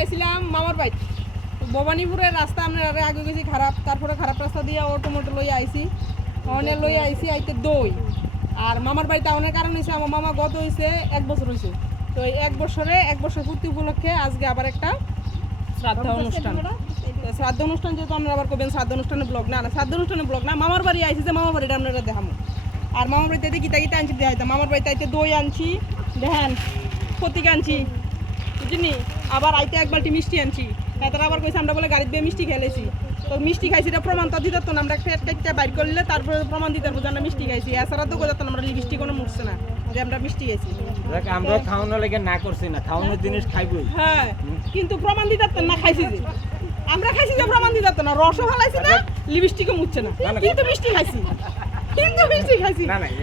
আইছিলাম মামার বাড়ি ভবানীপুরের রাস্তা আমরা আগে গেছি খারাপ, তারপরে খারাপ রাস্তা দিয়ে অটোমোটো লই আইছি, অনেক লই আইছি আইতে দই। আর মামার বাড়িতে অনেক কারণ হয়েছে, আমার মামা গত হয়েছে 1 বছর হয়েছে, তো এই 1 বছর পূর্তি উপলক্ষে আজকে আবার একটা শ্রাদ্ধ অনুষ্ঠান। শ্রাদ্ধ অনুষ্ঠান যেহেতু আপনারা আবার করবেন শ্রাদ্ধ অনুষ্ঠানে ব্লগ না, শ্রাদ্ধ অনুষ্ঠানে ব্লগ না, মামার বাড়ি আইছি যে মামার বাড়িটা আপনারা দেখাবো। আর মামার বাড়িতে গীতা গীতা আনছি দেখাইতাম, মামার বাড়িতে আইতে দই আনছি দেখেন, ফতিক আনছি বুঝলি, আবার আইতে 1 বালতি মিষ্টি আনছি। তারা আবার কইছে আমরা বলে গাড়িতে মিষ্টি খেলেছি, তো মিষ্টি খাইছি এটা প্রমাণ তো দিতে না, আমরা ফেট কেটে বাইর করলে তারপরে প্রমাণ দিতে পারবো যে আমরা মিষ্টি খাইছি। এছাড়া তো কোথাও আমরা লিপস্টিক কোনো মুছছে না যে আমরা মিষ্টি খাইছি। আমরা খাওয়ানোর লাগে না করছি না, খাওয়ানোর জিনিস খাইবই। হ্যাঁ, কিন্তু প্রমাণ দিতে না খাইছি যে আমরা খাইছি যে প্রমাণ দিতে না, রসও ফেলাইছি না, লিপস্টিকও মুছছে না, কিন্তু মিষ্টি খাইছি।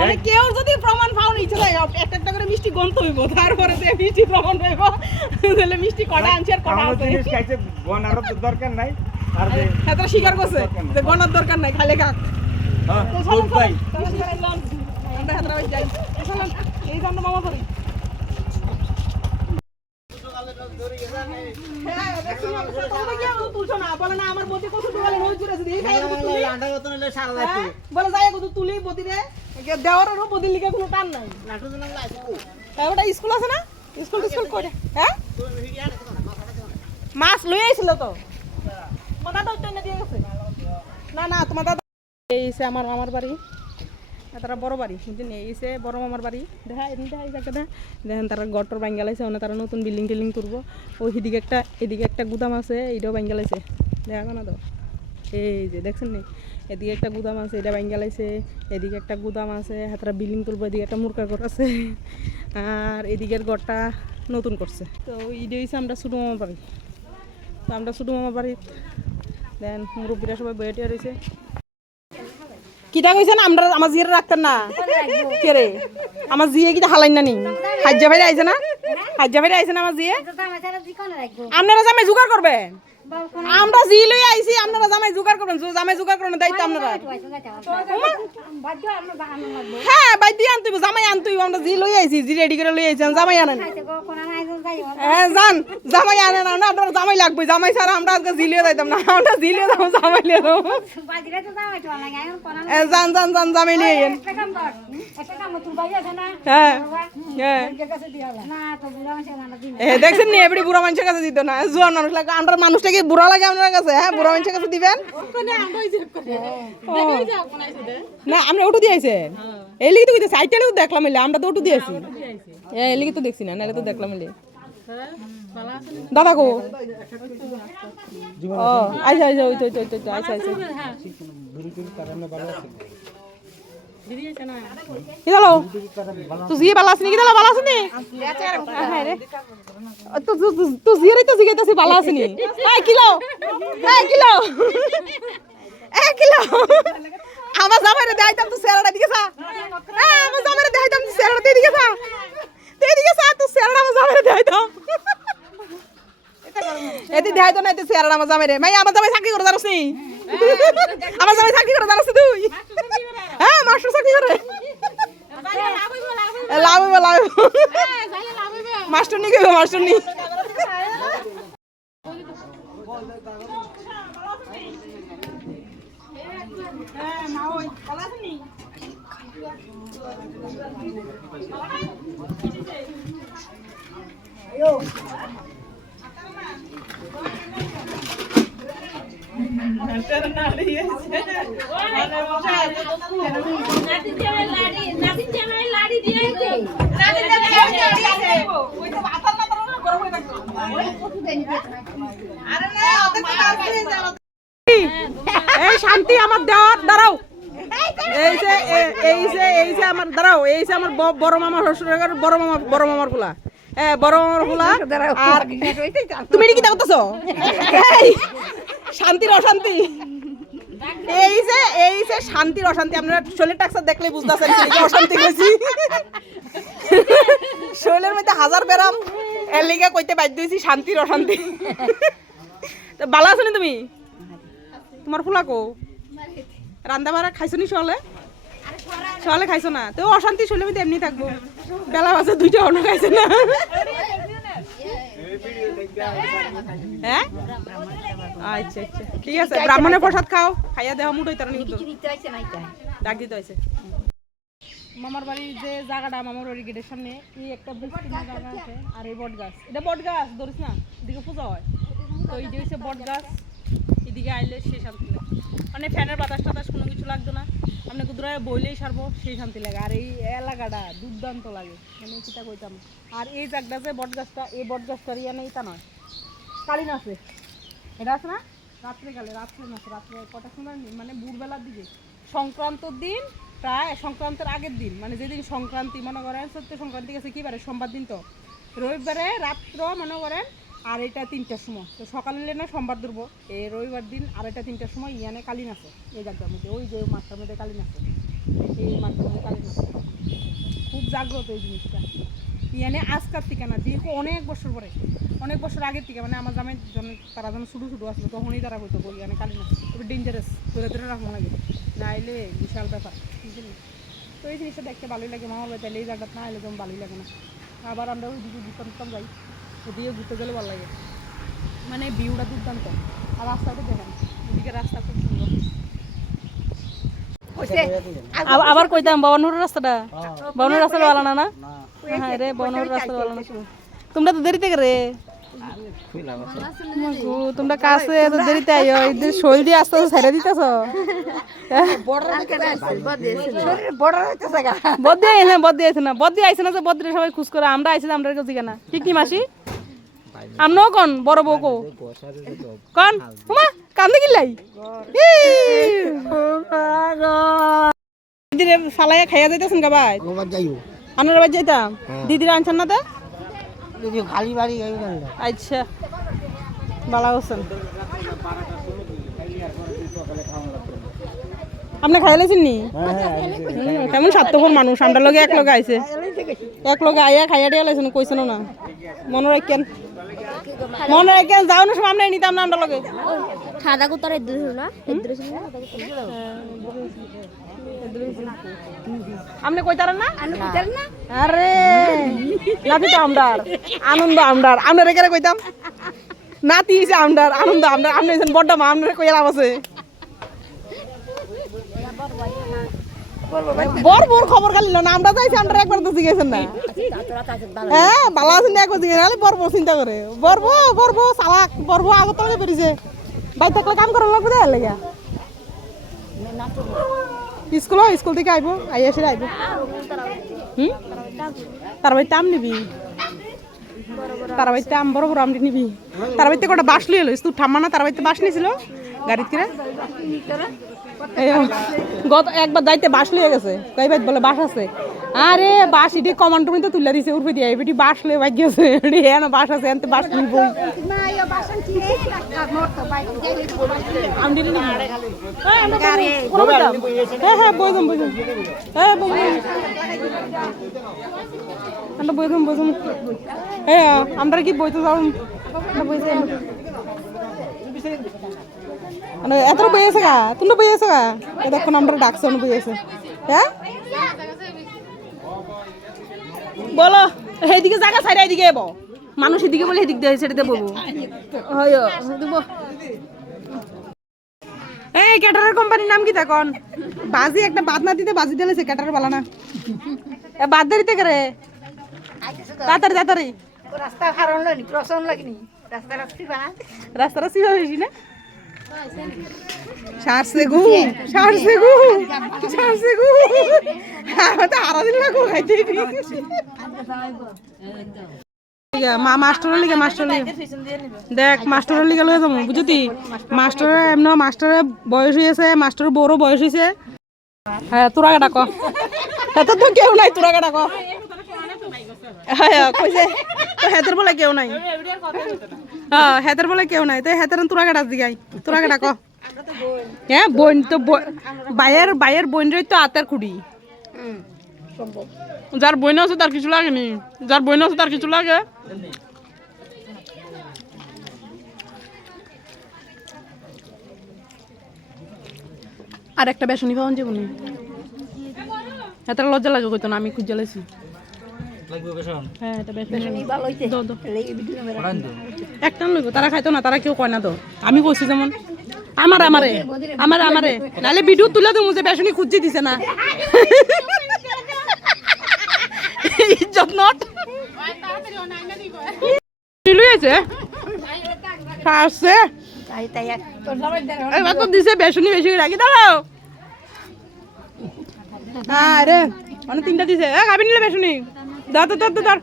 মানে কেউ যদি প্রমাণ পাও ইচ্ছা থাকে একটা একটা করে মিষ্টি গন্ত হইব, তারপরে যে মিষ্টি প্রমাণ পাইব তাহলে মিষ্টি কটা আনছি আর কটা আছে খাইছে গনার দরকার নাই। আর যে এটা স্বীকার করছে যে গনার দরকার নাই, খালি কাক। হ্যাঁ খুব ভাই আমরা হায়দ্রাবাদ যাই, চলুন এই যে আমরা মামা করি। হ্যাঁ দেখছি তোমরা কি আমো তুলছো না, বলে না আমার বদি কত দুগালে নই চুরে আছে এই খাই তুলি আন্ডা কত নিলে সারা লাগবে, বলে যায় কত তুলি বদি রে দেওয়ারেরও বদি লিগে কোনো টান নাই। নাটু দিন আমরা আইছি তাই ওটা স্কুল আছে না, স্কুল করে হ্যাঁ মাছ লই আইছিল তো তোমার দাদা উঠে না দিয়ে গেছে না না তোমার দাদা এইছে আমার মামার বাড়ি, তারা বড় বাড়ি বুঝলি, এইছে বড় মামার বাড়ি দেখা এদিন দেখা এই জায়গাটা দেখেন তারা গটর বাঙ্গালাইছে, মানে তারা নতুন বিল্ডিং টিল্ডিং করবো। ওই এদিকে একটা গুদাম আছে, এইটাও বাঙ্গালাইছে দেখা না তো, এই যে দেখছেন নি এদিকে একটা গুদাম আছে, এটা বাঙ্গালাইছে, এদিকে একটা গুদাম আছে, তারা বিল্ডিং তুলবো, এদিকে একটা মুরগা ঘর আছে, আর এদিকের ঘরটা নতুন করছে। তো এইটা হচ্ছে আমরা ছোটো মামার বাড়ি, তো আমরা ছোটো মামার বাড়ি দেন মুরব্বীরা সবাই বইয়া রয়েছে। কিটা কইছেন আমরা আমার জিয়ে রাখতেন না কে রে, আমার জিয়ে কিটা হালাইন না নি হাজ্জা ভাইরা আইছে না, হাজ্জা ভাইরা আইছে না আমার জিয়ে, আপনারা জামাই জোগাড় করবেন, আমরা জি লই আইছি আপনারা জামাই জোগাড় করবেন, জামাই জোগাড় করার দায়িত্ব আপনারা। হ্যাঁ বাইদি আনতুই জামাই আনতুই, আমরা জি লই আইছি, জি রেডি করে লই আইছি, জামাই আনেন। হ্যাঁ জান জামাই আনেন না, আপনারা জামাই লাগবে, জামাই ছাড়া আমরা আজকে জি লিয়ে যাইতাম না, আমরা জি লিয়ে যাবো জামাই লিয়ে যাবো। জান জান জান জামাই লিয়ে আইন। হ্যাঁ হ্যাঁ দেখছেন নি এবারে বুড়া মানুষের কাছে দিত না, জোয়ান মানুষ লাগে, আমরা মানুষটা কি বুড়া লাগে আপনার কাছে, হ্যাঁ বুড়া মানুষের কাছে দিবেন না, আমরা ওটু দিয়েছে এই লিগে তো কইতেছে আইটালে তো দেখলাম এলে, আমরা তো ওটু দিয়েছি এই লিগে তো দেখছি না, নাহলে তো দেখলাম এলে। দাদা গো ও আইসা আইসা ওই তো আইসা আইসা কি দাও তুই জিয়ে ভালো আছিস নি, কি দাও ভালো আছিস নি, হ্যাঁ রে তুই জিয়ে তো জিগাইতাছিস ভালো আছিস নি, এই কিলো আমার জামাইরে দেখাইতাম তো সেরাটা দিকে যা, আমার জামাইরে দেখাইতাম তো সেরাটা দিকে যা, তো সেরাটা আমার জামাইরে দেখাইতাম, এতে দেখাইতো না, এতে সেরাটা আমার জামাইরে, মাই আমার জামাই চাকরি করে জানোস নি, আমার জামাই চাকরি করে জানোস তুই, হ্যাঁ মাস্টার চাকরি করে, লাভ মাস্টার নি কইব মাস্টার নি। শান্তি আমার দাঁড়াও, এই যে আমার দাঁড়াও, এই যে আমার বড় মামার শ্বশুরের বড় মামার ফুলা, বড় মামার ফুলা। আর তুমি কি দেখতেছো শান্তির অশান্তি, এই যে শান্তির অশান্তি, আপনারা শরীরের টাক্সার দেখলে বুঝতেছেন অশান্তি হয়েছি, শরীরের মধ্যে হাজার ব্যারাম, এর লিগে কইতে বাধ্য হয়েছি শান্তির অশান্তি। ভালো আছো নি তুমি, তোমার ফুলা কো রান্না বাড়া খাইছো নি সকালে খাইছো না, তো অশান্তি শরীরের মধ্যে এমনি থাকবো, বেলা বাজে 2টা অন্য খাইছে না, হ্যাঁ আচ্ছা আচ্ছা ঠিক আছে ব্রাহ্মণের প্রসাদ খাও খাইয়া দেহ মুঠোই তারা ডাক দিতে হয়েছে মামার বাড়ির যে জায়গাটা মামার বাড়ির গেটের সামনে এই একটা বিস্তীর্ণ জায়গা আছে আর এই বট গাছ এটা বট গাছ ধরিস না এদিকে পূজা হয় তো এই যে হচ্ছে বট গাছ এদিকে আইলে সেই শান্তি লাগে মানে ফ্যানের বাতাস টাতাস কোনো কিছু লাগতো না আপনি কুদুরায় বইলেই সারবো সেই শান্তি লাগে আর এই এলাকাটা দুর্দান্ত লাগে মানে কিটা কইতাম আর এই জায়গাটা যে বট গাছটা এই বট গাছটার ইয়া নেই তা নয় কালীন আছে এটা আছে না রাত্রে নাচে রাত্রে কটার সময় মানে ভোরবেলার দিকে সংক্রান্তর দিন প্রায় সংক্রান্তের আগের দিন মানে যেদিন সংক্রান্তি মনে করেন সত্য সংক্রান্তি গেছে কী বারে সোমবার দিন তো রবিবারে রাত্র মনে করেন আড়াইটা 3টার সময় তো সকালে না সোমবার ধরবো এই রবিবার দিন 2:30 3টার সময় ইয়ানে কালীন আছে এই জায়গার মধ্যে ওই যে মাঠটার মধ্যে কালীন আছে এই মাঠটার মধ্যে কালীন আছে খুব জাগ্রত এই জিনিসটা ইয়ানে আজকার থেকে না দীর্ঘ অনেক বছর পরে অনেক বছর আগের থেকে মানে আমার জামাই তারা যেন শুধু আসলো তখনই তারা বলতো বলি ইয়ানে কালীন আছে তবে ডেঞ্জারাস ধরে রাখবো লাগে না এলে বিশাল ব্যাপার বুঝলি তো এই জিনিসটা দেখতে ভালোই লাগে মামার বাড়িতে এই জায়গাটা না এলে যেমন ভালোই লাগে না আবার আমরা ওই দিকে ঘুরতাম যাই ওদিকে ঘুরতে গেলে ভালো লাগে মানে ভিউটা দুর্দান্ত আর রাস্তাটা দেখেন ওদিকে রাস্তা খুব সুন্দর আবার কইতাম বাবানুরের রাস্তাটা বাবানুরের রাস্তাটা ভালো না হ্যাঁ রে বাবানুরের রাস্তাটা ভালো না তোমরা তো দেরিতে রে তোমরা কাছে এত দেরিতে আইও এদের শৈল দিয়ে আস্তে আস্তে ছেড়ে দিতেছ বদ দিয়ে আইসে না যে বদ দিয়ে সবাই খুশ করে আমরা আইসি আমরা কেউ জিজ্ঞানা কি মাসি আমরাও কন বড় বউ কো কন হুমা কান্দে কিলাই দিদিরে ফালাইয়া খাইয়া যাইতেছেন গা ভাই আনার বাড়ি যাইতাম দিদিরা আনছেন না তা খালি বাড়ি আচ্ছা ভালো আছেন আপনি খাইলেছেন নি কেমন স্বার্থপর মানুষ আমরা লগে এক লগে আইছে এক লগে আইয়া খাইয়া দিয়ে লাইছেন কইছেন না মনে রাখেন যাও না সামনে নিতাম না আমরা লগে সাদা কুতার আপনি কইতারেন না আরে নাতি তো আমদার আনন্দ আমদার আপনার এখানে কইতাম নাতি হিসেবে আমদার আনন্দ আমদার আপনি হয়েছেন বড্ডা মা আপনার কইয়া লাভ আছে বর খবর খালি না আমরা যাইছি আমরা একবার তো জিজ্ঞেসেন না হ্যাঁ ভালো আছেন একবার জিজ্ঞেস নাহলে বর চিন্তা করে বরব চালাক বরব আগত লাগে বেরিয়েছে বাই থাকলে কাম করার লাগবে দেয় লেগা স্কুল থেকে আইব আই এসে আইব তার বাড়িতে আম নিবি তার বাড়িতে আম বড় বড় আমটি নিবি তার বাড়িতে কটা বাস লিয়ে এলো তুই ঠাম্মা না তার বাড়িতে বাস নিয়েছিল গাড়িতে করে গত একবার যাইতে বাস লিয়ে গেছে কই ভাই বলে বাস আছে আরে বাস এটি কমান্ডো তো তুলে দিছে উঠে দিয়ে এটি বাস লিয়ে ভাই গেছে এনে বাস আছে এনতে বাস নিব আমটি নিবি হ্যাঁ বইজম হ্যাঁ আমরা বইজম হ্যাঁ আমরা কি বইতে যাও বইছে এত বই আছে গা তুমি বই আছো গা দেখুন আমরা ডাকছো বই আছে হ্যাঁ বলো সেইদিকে জায়গা ছাড়া এদিকে এবো মানুষ এদিকে বলে সেদিক দিয়ে সেটাতে বলবো হয় দিব এই ক্যাটারের কোম্পানির নাম কি তখন বাজি একটা বাদ না দিতে বাজি দিলেছে ক্যাটারের বালা না বাদ দিতে করে তাড়াতাড়ি রাস্তা খারণ লনি প্রশ্ন লাগনি রাস্তাটা সিধা হয়েছি না সারছে গু আরো দিন লাগো খাইতে মা মাস্টারের লিগে দেখ মাস্টারের লিগে লয়ে যাবো বুঝতি মাস্টারের এমন মাস্টারের বয়স হয়েছে মাস্টারের বড় বয়স হয়েছে হ্যাঁ তোরা ডাক এত তো কেউ নাই তোরা ডাক হ্যাঁ কইছে তো হেতের বলে কেউ নাই হ্যাঁ হেতের বলে কেউ নাই তো হেতের তোরা ডাক দিগাই তোরা ডাক হ্যাঁ বোন তো বাইয়ের বোন রই তো আতের খুঁড়ি যার বইন আছে তার কিছু লাগেনি যার বইন আছে তার কিছু লাগে আর একটা বেসনি পাওয়া যাবো নি এত লজ্জা লাগে কইতো না আমি খুঁজে লাইছি হ্যাঁ এটা বেশ ভালো হইছে দাও দাও লেগে ভিডিও মেরা একটা লইব তারা খাইতো না তারা কেউ কয় না তো আমি কইছি যেমন আমারে আমারে আমারে আমারে নালে ভিডিও তুলে দেবো যে বেসনি খুঁজে দিছে না ইজ্জত নট লইছে আসছে তাই তাই তোর সবাই দেন এবার তো দিছে বেসনি বেশি রাখি দাও আরে অনেক তিনটা দিছে খাবি নিলে বেসনি ধর ধর ধর ধর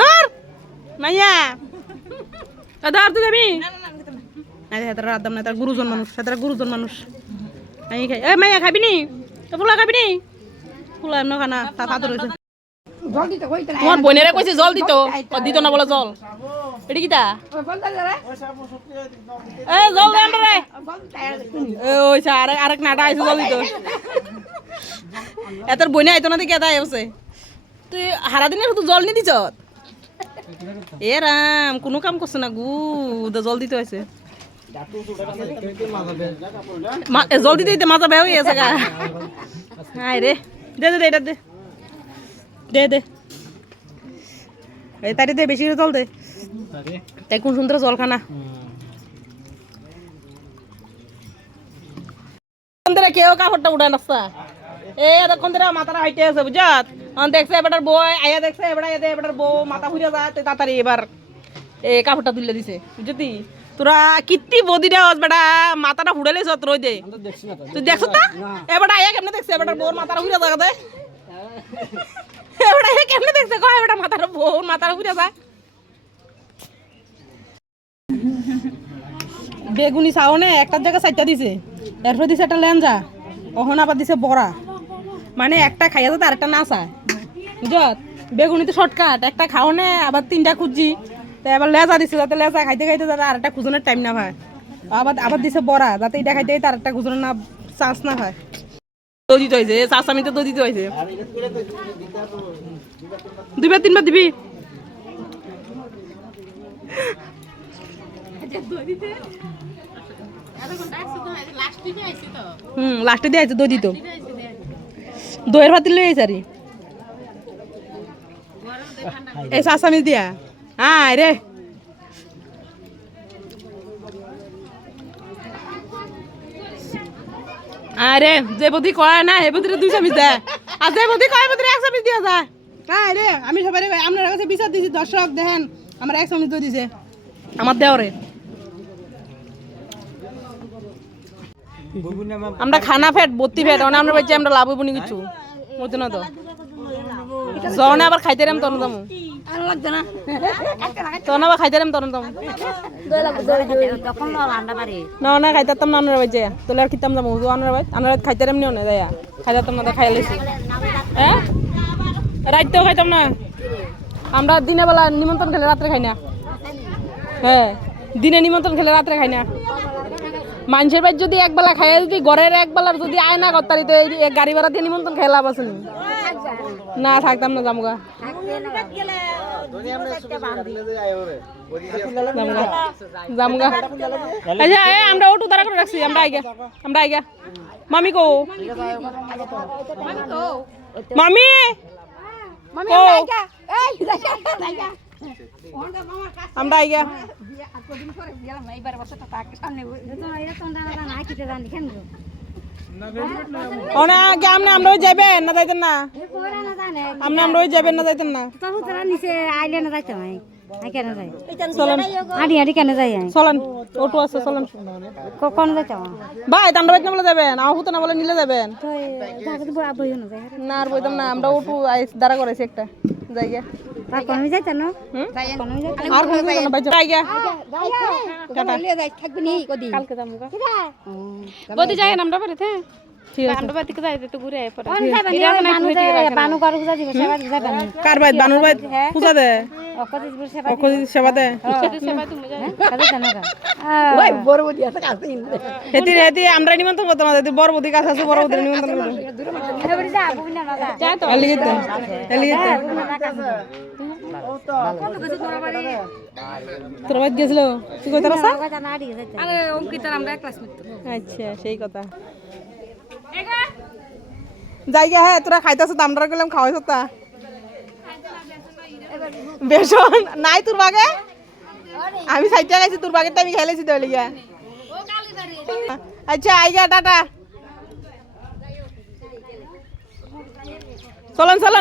ধর মাইয়া ধর তুই খাবি আরে হেতার রাত না তার গুরুজন মানুষ হেতার গুরুজন মানুষ আমি খাই এ মাইয়া খাবি নি তো ফুলা খাবি নি ফুলা এমন খানা তা ফাতর হয়েছে জল দিতে কইতে না তোমার বোনেরা কইছে জল দিত দিত না বলে জল এটা কিটা বলতা রে এ জল দেন রে বলতা ওই আরেক নাটা আইছে জল দিত এতর বোনে আইতো না দেখে এটা আইছে তুই হারা দিনে শুধু জল নি দিছ এ রাম কোনো কাম করছ না গু জল দিতে হয়েছে জল দিতে দিতে মাজা বেয়া হয়ে গেছে গা হাই রে দে দে এটা দে দে দে এই তারি দে বেশি করে জল দে তাই কোন সুন্দর জল খানা কেউ কাপড়টা উঠে নাস্তা এই এতক্ষণ ধরে মাথাটা হাইটে আছে বুঝাত দেখছে এবার বই আয়া দেখছে এবার বউ মাথা ঘুরে যায় তাড়াতাড়ি এবার এই কাপড়টা তুলে দিছে বুঝতি তোরা কিত্তি বদি দেওয়াস বেটা মাথাটা হুড়ালে সত রই দে তুই দেখছ তা এবার আয়া কেমনে দেখছে এবার বউর মাথাটা ঘুরে যায় দে এবার আয়া কেমনে দেখছে কয় এবার মাথাটা বউর মাথাটা ঘুরে যায় বেগুনি চাওনে একটা জায়গা চারটা দিছে এরপর দিছে একটা লেঞ্জা ওখান আবার দিছে বড়া মানে একটা খাইয়া যাতে আরেকটা না চায় বুঝত বেগুনি তো শর্টকাট একটা খাওনে আবার তিনটা খুঁজি তাই আবার লেজা দিছে যাতে লেজা খাইতে খাইতে যাতে আরেকটা খুঁজনের টাইম না পায় আবার দিছে বড়া যাতে এটা খাইতে খাইতে আরেকটা খুঁজনের না চান্স না পায় দই দিতে হয়েছে চাষামিতে দই দিতে হয়েছে দুইবার তিনবার দিবি লাস্টে দিয়ে দই দিত দইয়ের ভাত লই আইসারি এই চাষামিচ দিয়া হ্যাঁ রে আরে যে বদি কয় না হে বদিরে 2 চামচ দেয় আর যে বদি কয় বদিরে 1 চামচ দিয়া যায় হ্যাঁ রে আমি সবাই আপনার কাছে বিচার দিছি দর্শক দেখেন আমার 1 চামচ দই দিছে আমার দেওরে আমরা খানা ফেট বত্তি ফেট অনেক আমরা বাচ্চা আমরা লাভ হইব নি কিছু মতো না তো যখন আবার খাইতে রাম তখন যাবো আর লাগবে না তখন আবার খাইতে রাম তখন যাবো দই লাগবে দই তখন না রান্না পারে না খাইতাম না আমরা বাচ্চা তোলে আর খিতাম যাবো আনার বাই আনার খাইতে রাম নিও না যাইয়া খাইতাম না খাইয়া লেছি হ্যাঁ রাইতেও খাইতাম না আমরা দিনে বেলা নিমন্ত্রণ খেলে রাত্রে খাই না হ্যাঁ দিনে নিমন্ত্রণ খেলে রাত্রে খাই না মানুষের বাড়ি যদি একবেলা খাই যদি ঘরের একবেলার যদি আয় না করতারিতে গাড়ি ভাড়া দিয়ে নিমন্ত্রণ খেয়ে লাভ আছে না থাকতাম না জামুগা জামুগা আচ্ছা আমরা ওটু তারা করে রাখছি আমরা আইগা মামি কো মামি কো আমরা আইগা আমরা যাবেন না যাইতেন না আমরা যাবেন না যাইতেন না চলেন অটো আছে চলেন ভাই তান্ডা বাইক না বলে যাবেন আহত না বলে নিলে যাবেন না আর বইতাম না আমরা অটো দাঁড়া করেছি একটা জায়গা আর কোন যাইতা না আর কোন যাইতা না বাইজা আইগা টাটা থাকবি নি কদি কালকে যামু বদি যাই আমরা বাড়িতে ঠিক আছে আমরা বাড়িতে যাইতে তো ঘুরে আই পড়ে বানু কারু পূজা দিবে সেবা যাবেন কার বাইত বানুর বাইত পূজা দে অকদি সেবা দে সেবা তুমি যাই কাজে জানা ওই বড়বদি আছে কাছে হেতি আমরা নিমন্ত্রণ করতে না যদি বড়বদি কাছে আছে বড়বদি নিমন্ত্রণ করব এবারে যা ববি না দাদা যা তো এলিগেতে তোর বাইত গেছিল তুই কই তারসা আরে অঙ্কিতার আমরা ক্লাসমেট আচ্ছা সেই কথা জায়গা হ্যাঁ তোরা খাইতেছ আমরা গেলাম খাওয়াইছ তা বেসন নাই তোর বাগে আমি সাইডটা গেছি তোর বাগেরটা আমি খেলেছি তো লিগা আচ্ছা আইগা টাটা চলন চলন